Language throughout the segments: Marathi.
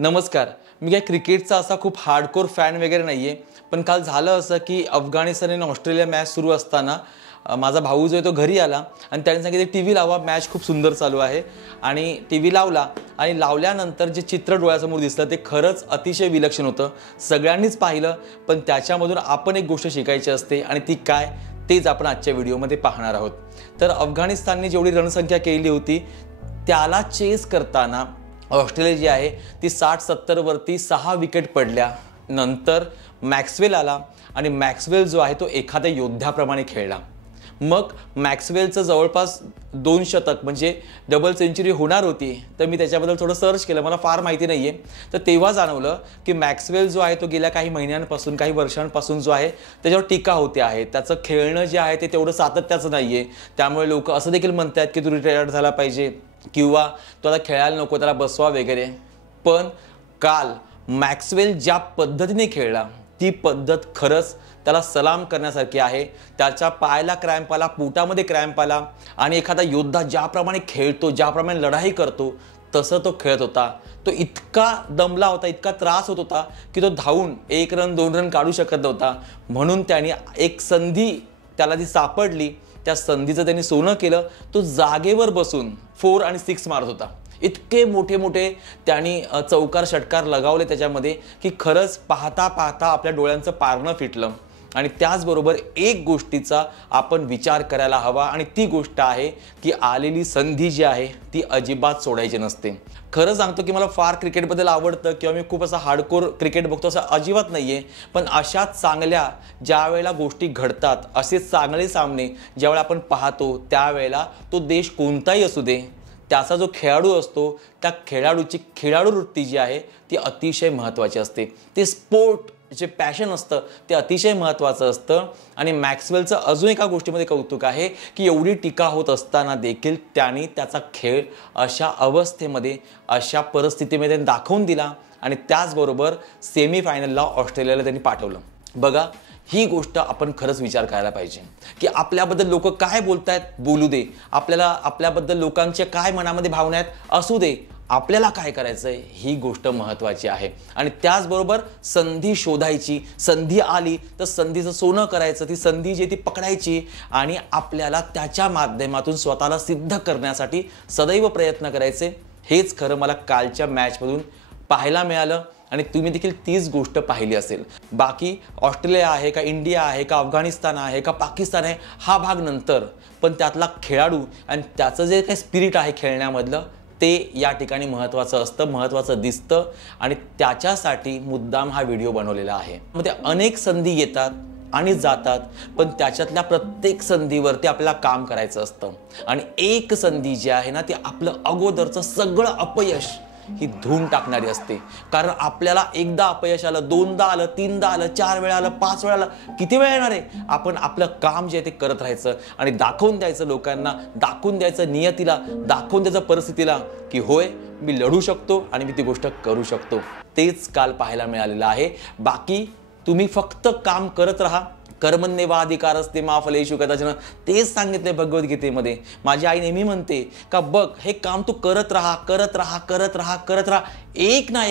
नमस्कार. मी काय क्रिकेटचा असा खूप हार्डकोर फॅन वगैरे नाहीये, पण काल झालं असं की अफगाणिस्तान आणि ऑस्ट्रेलिया मॅच सुरू असताना माझा भाऊ जो आहे तो घरी आला आणि त्याने सांगितलं टीव्ही लावा, मॅच खूप सुंदर चालू आहे. आणि टीव्ही लावला आणि लावल्यानंतर जे चित्र डोळ्यासमोर दिसलं ते खरंच अतिशय विलक्षण होतं. सगळ्यांनीच पाहिलं, पण त्याच्यामधून आपण एक गोष्ट शिकायची असते आणि ती काय तेच आपण आजच्या व्हिडिओमध्ये पाहणार आहोत. तर अफगाणिस्तानने जेवढी रणसंख्या केली होती त्याला चेस करताना ऑस्ट्रेलिया जी आहे ती 60-70 वरती 6 विकेट पडल्या. नंतर मॅक्सवेल आला आणि मॅक्सवेल जो आहे तो एखाद्या योद्ध्याप्रमाणे खेळला. मग मॅक्सवेलचं जवळपास 2 शतक म्हणजे डबल सेंचुरी होणार होती. तर मी त्याच्याबद्दल थोडं सर्च केलं, मला फार माहिती नाही आहे. तर तेव्हा जाणवलं की मॅक्सवेल जो आहे तो गेल्या काही महिन्यांपासून काही वर्षांपासून जो आहे त्याच्यावर टीका होते आहे. त्याचं खेळणं जे आहे ते तेवढं सातत्याचं नाही आहे. त्यामुळे लोक असं देखील म्हणतात की तू रिटायर्ड झाला पाहिजे किंवा तो आता खेळायला नको, त्याला बसवा वगैरे. पण काल मॅक्सवेल ज्या पद्धतीने खेळला ती पद्धत खरंच त्याला सलाम करण्यासारखी आहे. त्याच्या पायाला क्रॅम्प आला, पोटामध्ये क्रॅम्प आला आणि एखादा योद्धा ज्याप्रमाणे खेळतो, ज्याप्रमाणे लढाई करतो तसं तो खेळत होता. तो इतका दमला होता, इतका त्रास होत होता की तो धावून 1 रन 2 रन काढू शकत नव्हता. म्हणून त्याने एक संधी त्याला जी सापडली त्या संधीचं त्यांनी सोनं केलं. तो जागेवर बसून 4 आणि 6 मारत होता. इतके मोठे मोठे त्यांनी चौकार षटकार लगावले त्याच्यामध्ये की खरंच पाहता पाहता आपल्या डोळ्यांचं पारणं फिटलं. आणि त्याचबरोबर एक गोष्टीचा आपण विचार करायला हवा आणि ती गोष्ट आहे की आलेली संधी जी आहे ती अजिबात सोडायची नसते. खरं सांगतो की मला फार क्रिकेटबद्दल आवडतं किंवा मी खूप असा हार्डकोर क्रिकेट बघतो असं अजिबात नाही आहे. पण अशा चांगल्या ज्या वेळेला गोष्टी घडतात, असे चांगले सामने ज्यावेळेला आपण पाहतो त्यावेळेला तो देश कोणताही असू दे त्याचा जो खेळाडू असतो त्या खेळाडूची खेळाडू वृत्ती जी आहे ती अतिशय महत्त्वाची असते. ते स्पोर्ट जे पॅशन असतं ते अतिशय महत्त्वाचं असतं. आणि मॅक्सवेलचं अजून एका गोष्टीमध्ये कौतुक आहे की एवढी टीका होत असताना देखील त्यांनी त्याचा खेळ अशा अवस्थेमध्ये अशा परिस्थितीमध्ये दाखवून दिला आणि त्याचबरोबर सेमीफायनलला ऑस्ट्रेलियाला त्यांनी पाठवलं. बघा, ही गोष्ट आपण खरंच विचार करायला पाहिजे की आपल्याबद्दल लोक काय बोलतायत बोलू दे, आपल्याबद्दल लोकांच्या काय मनामध्ये भावना आहेत असू दे, आपल्याला काय करायचं आहे ही गोष्ट महत्त्वाची आहे. आणि त्याचबरोबर संधी शोधायची, संधी आली तर संधीचं सोनं करायचं, ती संधी जी ती पकडायची आणि आपल्याला त्याच्या माध्यमातून स्वतःला सिद्ध करण्यासाठी सदैव प्रयत्न करायचे. हेच खरं मला कालच्या मॅचमधून पाहायला मिळालं आणि तुम्ही देखील तीच गोष्ट पाहिली असेल. बाकी ऑस्ट्रेलिया आहे का, इंडिया आहे का, अफगाणिस्तान आहे का, पाकिस्तान आहे हा भाग नंतर, पण त्यातला खेळाडू आणि त्याचं जे काही स्पिरिट आहे खेळण्यामधलं ते या ठिकाणी महत्त्वाचं असतं, महत्त्वाचं दिसतं आणि त्याच्यासाठी मुद्दाम हा व्हिडिओ बनवलेला आहे. मग ते अनेक संधी येतात आणि जातात, पण त्याच्यातल्या प्रत्येक संधीवरती आपल्याला काम करायचं असतं. आणि एक संधी जी आहे ना ती आपलं अगोदरचं सगळं अपयश ही धुवून टाकणारी असते. कारण आपल्याला एकदा अपयश आलं, 2दा आलं, 3दा आलं, 4 वेळा आलं, 5 वेळा आलं, किती वेळ येणार आहे. आपण आपलं काम जे आहे ते करत राहायचं आणि दाखवून द्यायचं लोकांना, दाखवून द्यायचं नियतीला, दाखवून द्यायचं परिस्थितीला की होय मी लढू शकतो आणि मी ती गोष्ट करू शकतो. तेच काल पाहायला मिळालेलं आहे. बाकी तुम्ही फक्त काम करत राहा. कर्मण्येवाधिकारस्ते मा फलेषु कदाचन, तेच सांगितले भगवद्गीतेमध्ये. माझी आई नेहमी म्हणते का बघ हे काम तू करत राहा, करत राहा, करत राहा, करत राहा. एक ना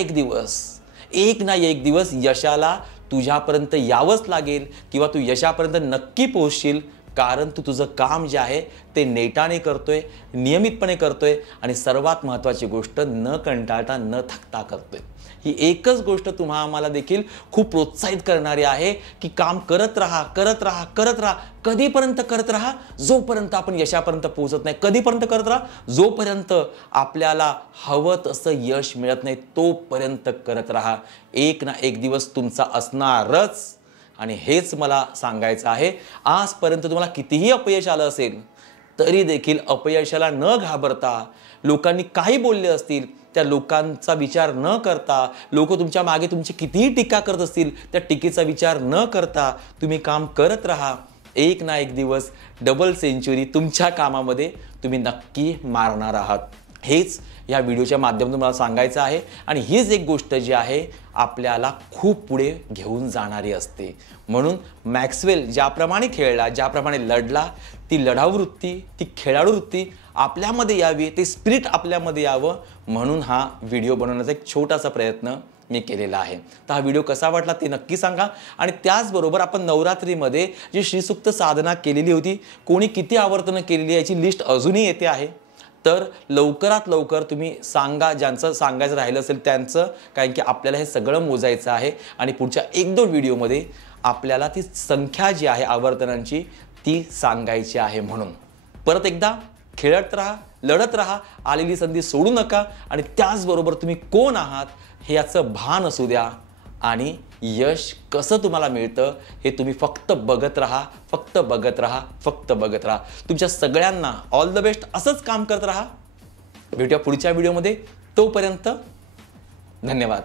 एक दिवस यशाला तुझ्यापर्यंत यावंच लागेल किंवा तू यशापर्यंत नक्की पोहोचशील. कारण तू तुझं काम जे आहे ते नेटाने करतोय, नियमितपणे करतोय आणि सर्वात महत्त्वाची गोष्ट न कंटाळता न थकता करतोय. ही एकच गोष्ट तुम्हा आम्हाला देखील खूप प्रोत्साहित करणारी आहे की काम करत राहा, करत राहा, करत राहा. कधीपर्यंत करत राहा? जोपर्यंत आपण यशापर्यंत पोहोचत नाही. कधीपर्यंत करत राहा? जोपर्यंत आपल्याला हवं तसं यश मिळत नाही तोपर्यंत करत राहा. एक ना एक दिवस तुमचा असणारच. आणि हेच मला सांगायचं आहे. आजपर्यंत तुम्हाला कितीही अपयश आलं असेल तरी देखील अपयशाला न घाबरता, लोकांनी काही बोलले असतील त्या लोकांचा विचार न करता, लोक तुमच्या मागे तुमची कितीही टीका करत असतील त्या टीकेचा विचार न करता तुम्ही काम करत राहा. एक ना एक दिवस डबल सेंचुरी तुमच्या कामामध्ये तुम्ही नक्की मारणार आहात. हेच या व्हिडिओच्या माध्यमातून मला सांगायचं आहे आणि हीच एक गोष्ट जी आहे आपल्याला खूप पुढे घेऊन जाणारी असते. म्हणून मॅक्सवेल ज्याप्रमाणे खेळला, ज्याप्रमाणे लढला, ती लढाऊ वृत्ती, ती खेळाडू वृत्ती आपल्यामध्ये यावी, ते स्पिरिट आपल्यामध्ये यावं म्हणून हा व्हिडिओ बनवण्याचा एक छोटासा प्रयत्न मी केलेला आहे. तर हा व्हिडिओ कसा वाटला ते नक्की सांगा. आणि त्याचबरोबर आपण नवरात्रीमध्ये जी श्रीसूक्त साधना केलेली होती, कोणी किती आवर्तनं केलेली याची लिस्ट अजूनही येते आहे. तर लवकरात लवकर तुम्ही सांगा, ज्यांचं सांगायचं राहिलं असेल त्यांचं, कारण की आपल्याला हे सगळं मोजायचं आहे आणि पुढच्या 1-2 व्हिडिओमध्ये आपल्याला ती संख्या जी आहे आवर्तनांची ती सांगायची आहे. म्हणून परत एकदा खेळत राहा, लढत राहा, आलेली संधी सोडू नका आणि त्याचबरोबर तुम्ही कोण आहात हे याचं भान असू द्या आणि यश कसं तुम्हाला मिळतं हे तुम्ही फक्त बघत राहा, फक्त बघत राहा, फक्त बघत राहा. तुमच्या सगळ्यांना ऑल द बेस्ट. असंच काम करत राहा. भेटूया पुढच्या व्हिडिओमध्ये. तोपर्यंत धन्यवाद.